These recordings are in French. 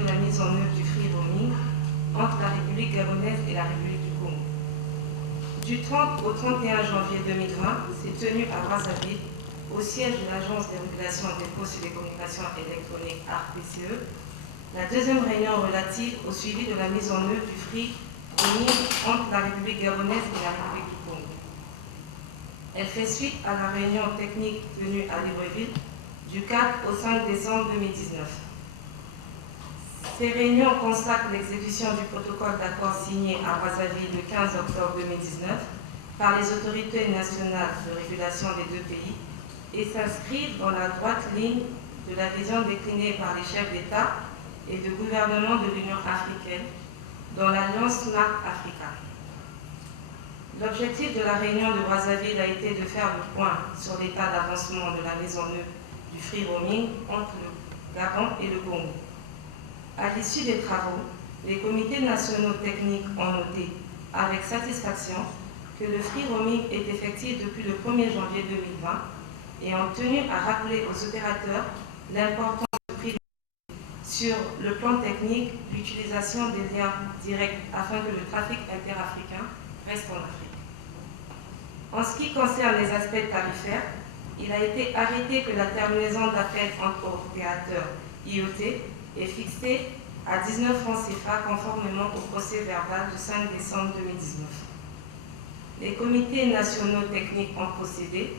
de la mise en œuvre du free roaming entre la République gabonaise et la République du Congo. Du 30 au 31 janvier 2020, s'est tenu à Brazzaville, au siège de l'Agence de régulation des postes et des communications électroniques ARPCE, la deuxième réunion relative au suivi de la mise en œuvre du free roaming entre la République gabonaise et la République du Congo. Elle fait suite à la réunion technique tenue à Libreville du 4 au 5 décembre 2019. Ces réunions constatent l'exécution du protocole d'accord signé à Brazzaville le 15 octobre 2019 par les autorités nationales de régulation des deux pays et s'inscrivent dans la droite ligne de la vision déclinée par les chefs d'État et de gouvernement de l'Union africaine dans l'Alliance Smart Africa. L'objectif de la réunion de Brazzaville a été de faire le point sur l'état d'avancement de la mise en œuvre du free roaming entre le Gabon et le Congo. À l'issue des travaux, les comités nationaux techniques ont noté avec satisfaction que le free roaming est effectif depuis le 1er janvier 2020 et ont tenu à rappeler aux opérateurs l'importance de privilégier sur le plan technique l'utilisation des liens directs afin que le trafic interafricain reste en Afrique. En ce qui concerne les aspects tarifaires, il a été arrêté que la terminaison d'appel entre opérateurs IoT est fixée à 19 francs CFA conformément au procès verbal du 5 décembre 2019. Les comités nationaux techniques ont procédé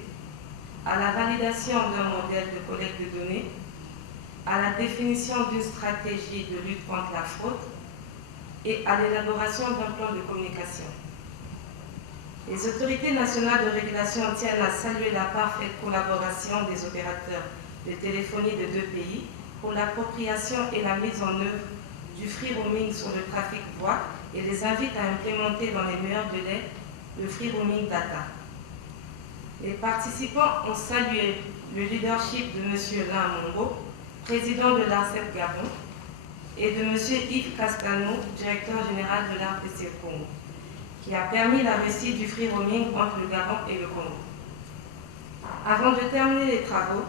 à la validation d'un modèle de collecte de données, à la définition d'une stratégie de lutte contre la fraude et à l'élaboration d'un plan de communication. Les autorités nationales de régulation tiennent à saluer la parfaite collaboration des opérateurs de téléphonie de deux pays pour l'appropriation et la mise en œuvre du free roaming sur le trafic voix et les invitent à implémenter dans les meilleurs délais le free roaming data. Les participants ont salué le leadership de M. Lin Mongo, président de l'ARCEP Gabon, et de M. Yves Castano, directeur général de l'ARPCE Congo, qui a permis la réussite du free roaming entre le Gabon et le Congo. Avant de terminer les travaux,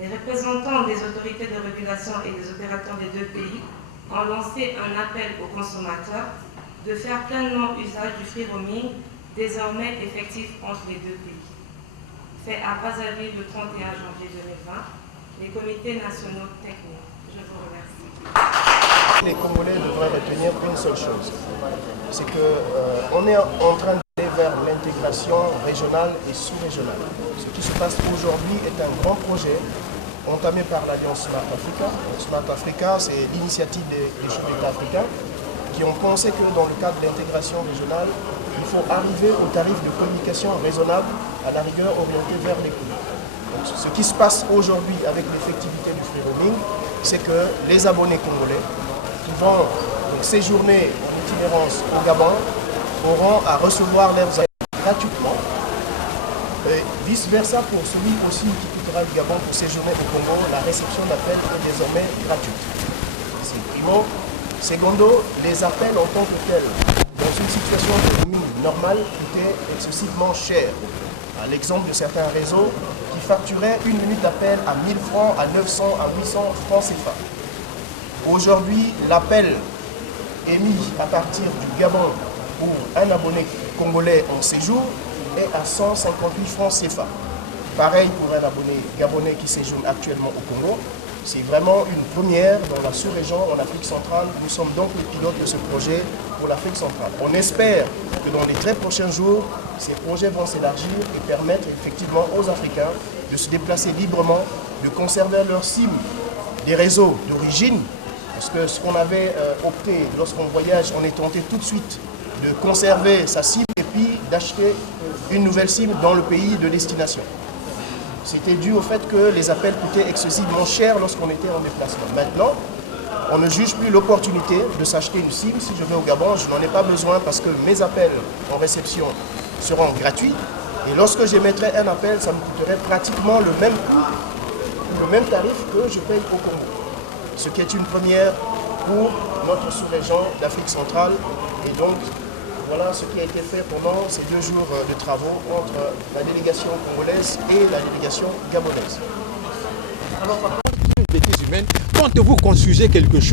les représentants des autorités de régulation et des opérateurs des deux pays ont lancé un appel aux consommateurs de faire pleinement usage du free roaming, désormais effectif entre les deux pays. Fait à Brazzaville le 31 janvier 2020, les comités nationaux techniques. Je vous remercie. Les Congolais devraient retenir une seule chose, c'est qu'on est en train d'aller vers l'intégration régionale et sous-régionale. Ce qui se passe aujourd'hui est un grand projet entamé par l'Alliance Smart Africa. Smart Africa, c'est l'initiative des chefs d'État africains qui ont pensé que dans le cadre de l'intégration régionale, il faut arriver au tarif de communication raisonnable, à la rigueur orienté vers les coûts. Donc, ce qui se passe aujourd'hui avec l'effectivité du free roaming, c'est que les abonnés congolais qui vont donc séjourner en itinérance au Gabon auront à recevoir leurs appels gratuitement. Et vice-versa pour celui aussi qui quittera le Gabon pour séjourner au Congo, la réception d'appels est désormais gratuite. C'est primo. Secondo, les appels en tant que tels, dans une situation économique normale, coûtaient excessivement cher. À l'exemple de certains réseaux qui facturaient une minute d'appel à 1000 francs, à 900, à 800 francs CFA. Aujourd'hui, l'appel émis à partir du Gabon pour un abonné congolais en séjour est à 158 francs CFA. Pareil pour un abonné gabonais qui séjourne actuellement au Congo. C'est vraiment une première dans la sous-région en Afrique centrale. Nous sommes donc les pilotes de ce projet pour l'Afrique centrale. On espère que dans les très prochains jours, ces projets vont s'élargir et permettre effectivement aux Africains de se déplacer librement, de conserver leur SIM des réseaux d'origine. Parce que ce qu'on avait opté lorsqu'on voyage, on est tenté tout de suite de conserver sa SIM et puis d'acheter une nouvelle SIM dans le pays de destination. C'était dû au fait que les appels coûtaient excessivement cher lorsqu'on était en déplacement. Maintenant, on ne juge plus l'opportunité de s'acheter une SIM. Si je vais au Gabon, je n'en ai pas besoin parce que mes appels en réception seront gratuits. Et lorsque j'émettrai un appel, ça me coûterait pratiquement le même coût, le même tarif que je paye au Congo. Ce qui est une première pour notre sous-région d'Afrique centrale. Et donc, voilà ce qui a été fait pendant ces 2 jours de travaux entre la délégation congolaise et la délégation gabonaise. Alors, par rapport aux bêtises humaines, comptez-vous construire quelque chose